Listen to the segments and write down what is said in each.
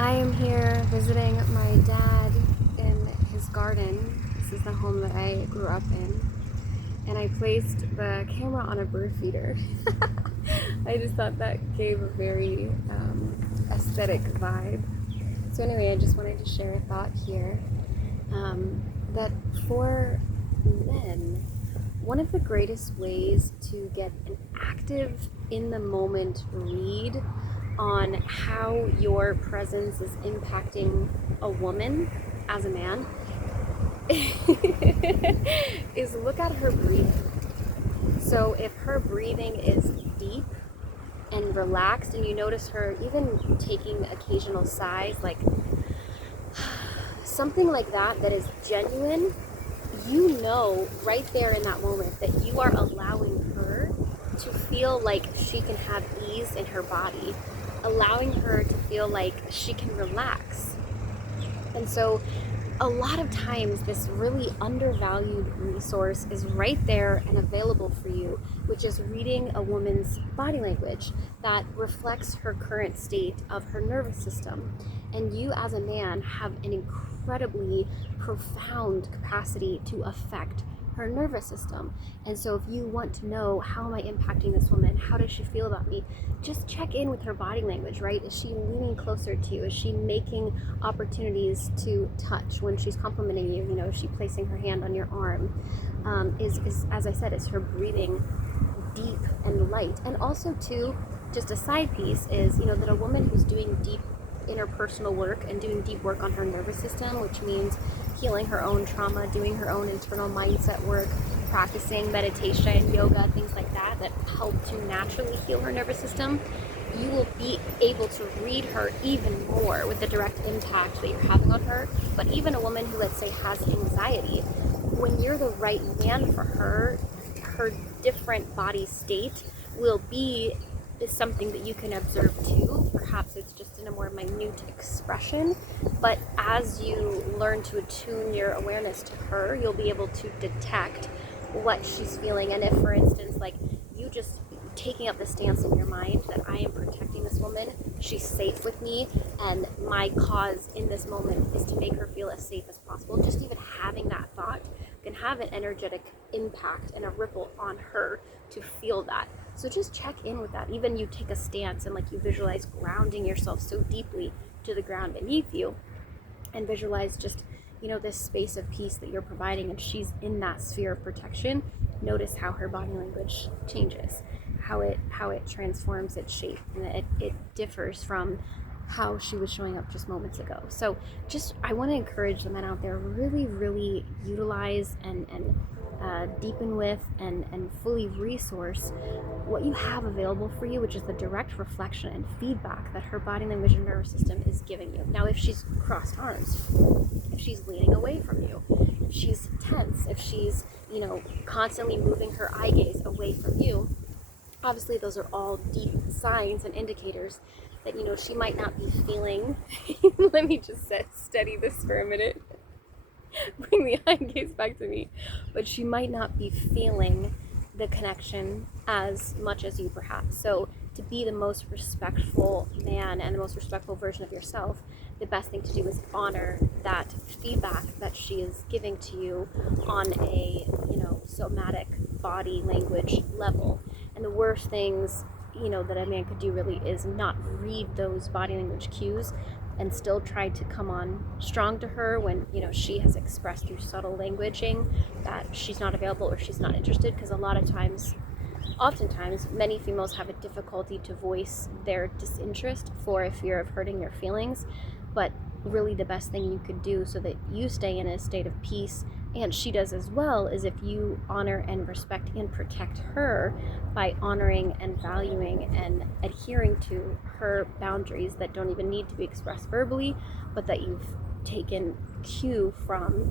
I am here visiting my dad in his garden. This is the home that I grew up in. And I placed the camera on a bird feeder. I just thought that gave a very aesthetic vibe. So anyway, I just wanted to share a thought here that for men, one of the greatest ways to get an active, in the moment read on how your presence is impacting a woman as a man is look at her breathing. So if her breathing is deep and relaxed, and you notice her even taking occasional sighs, like something like that, that is genuine, you know right there in that moment that you are allowing her to feel like she can have ease in her body, allowing her to feel like she can relax. And so a lot of times this really undervalued resource is right there and available for you, which is reading a woman's body language that reflects her current state of her nervous system. And you as a man have an incredibly profound capacity to affect her nervous system. And so if you want to know, how am I impacting this woman? How does she feel about me? Just check in with her body language, right? Is she leaning closer to you? Is she making opportunities to touch when she's complimenting you? You know, is she placing her hand on your arm? Is as I said, is her breathing deep and light? And also too, just a side piece is, that a woman who's doing deep interpersonal work and doing deep work on her nervous system, which means healing her own trauma, doing her own internal mindset work, practicing meditation, yoga, things like that, that help to naturally heal her nervous system, you will be able to read her even more with the direct impact that you're having on her. But even a woman who, let's say, has anxiety, when you're the right man for her, her different body state will be is something that you can observe too. Perhaps it's just in a more minute expression, but as you learn to attune your awareness to her, you'll be able to detect what she's feeling. And if, for instance, like you just taking up the stance in your mind that I am protecting this woman, she's safe with me, and my cause in this moment is to make her feel as safe as possible, just even having that thought can have an energetic impact and a ripple on her to feel that. So just check in with that. Even you take a stance and like you visualize grounding yourself so deeply to the ground beneath you, and visualize just, this space of peace that you're providing, and she's in that sphere of protection. Notice how her body language changes, how it transforms its shape, and it differs from how she was showing up just moments ago. So just, I want to encourage the men out there, really, really utilize and deepen with and fully resource what you have available for you, which is the direct reflection and feedback that her body language and nervous system is giving you. Now, if she's crossed arms, if she's leaning away from you, if she's tense, if she's, constantly moving her eye gaze away from you, obviously those are all deep signs and indicators that, she might not be feeling. Let me just study this for a minute. Bring the eye gaze back to me. But she might not be feeling the connection as much as you, perhaps. So to be the most respectful man and the most respectful version of yourself, the best thing to do is honor that feedback that she is giving to you on a, somatic body language level. And the worst things, that a man could do really is not read those body language cues and still try to come on strong to her when, she has expressed through subtle languaging that she's not available or she's not interested. Because oftentimes, many females have a difficulty to voice their disinterest for a fear of hurting your feelings. But really the best thing you could do so that you stay in a state of peace, and she does as well, is if you honor and respect and protect her by honoring and valuing and adhering to her boundaries that don't even need to be expressed verbally, but that you've taken cue from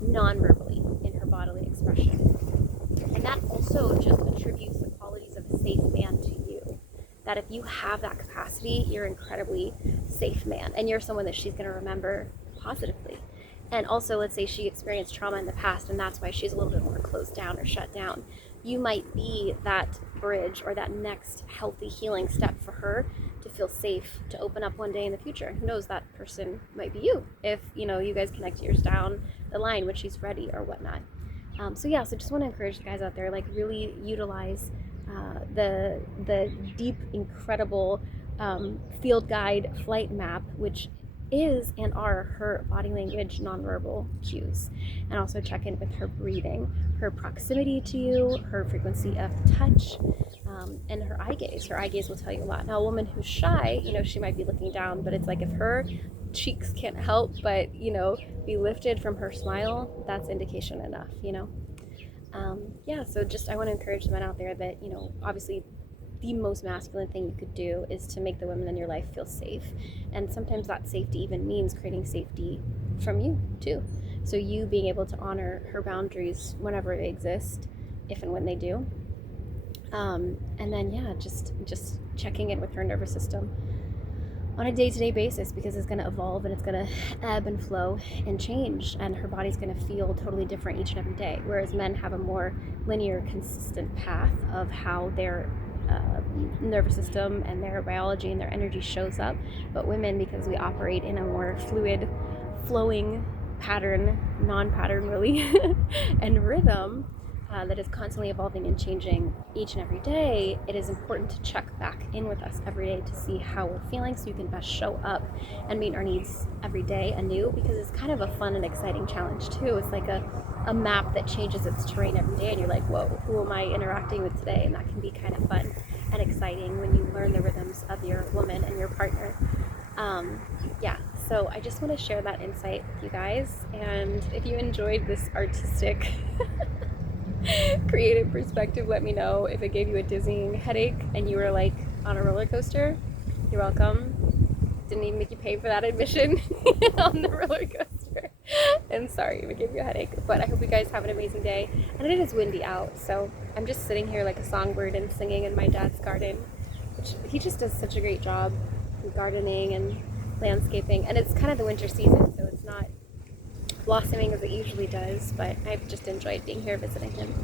non-verbally in her bodily expression. And that also just attributes the qualities of a safe man to you. That if you have that capacity, you're an incredibly safe man, and you're someone that she's going to remember positively. And also, let's say she experienced trauma in the past, and that's why she's a little bit more closed down or shut down. You might be that bridge or that next healthy healing step for her to feel safe to open up one day in the future. Who knows, that person might be you if, you know, you guys connect years down the line when she's ready or whatnot. So yeah, so just want to encourage the guys out there, like really utilize the deep, incredible field guide flight map, which is and are her body language nonverbal cues, and also check in with her breathing, her proximity to you, her frequency of touch, and her eye gaze. Her eye gaze will tell you a lot. Now, a woman who's shy, you know, she might be looking down, but it's like if her cheeks can't help but, you know, be lifted from her smile, that's indication enough, you know. Yeah, so just I want to encourage the men out there that, you know, obviously the most masculine thing you could do is to make the women in your life feel safe. And sometimes that safety even means creating safety from you too. So you being able to honor her boundaries whenever they exist, if and when they do. And then yeah, just checking in with her nervous system on a day-to-day basis, because it's going to evolve and it's going to ebb and flow and change, and her body's going to feel totally different each and every day, whereas men have a more linear, consistent path of how their nervous system and their biology and their energy shows up. But women, because we operate in a more fluid, flowing pattern, non-pattern really, and rhythm, that is constantly evolving and changing each and every day, it is important to check back in with us every day to see how we're feeling, so you can best show up and meet our needs every day anew, because it's kind of a fun and exciting challenge too. It's like a map that changes its terrain every day, and you're like, whoa, who am I interacting with today? And that can be kind of fun and exciting when you learn the rhythms of your woman and your partner. Yeah, so I just want to share that insight with you guys, and if you enjoyed this artistic creative perspective, let me know. If it gave you a dizzying headache and you were like on a roller coaster, you're welcome. Didn't even make you pay for that admission on the roller coaster. And sorry if it gave you a headache, but I hope you guys have an amazing day. And it is windy out, so I'm just sitting here like a songbird and singing in my dad's garden, which he just does such a great job with gardening and landscaping. And it's kind of the winter season, so it's not blossoming as it usually does, but I've just enjoyed being here visiting him.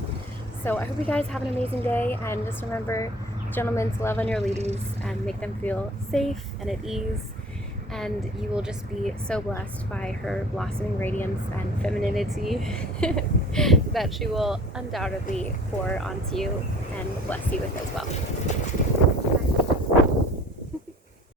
So I hope you guys have an amazing day, and just remember, gentlemen, to love on your ladies and make them feel safe and at ease, and you will just be so blessed by her blossoming radiance and femininity that she will undoubtedly pour onto you and bless you with as well.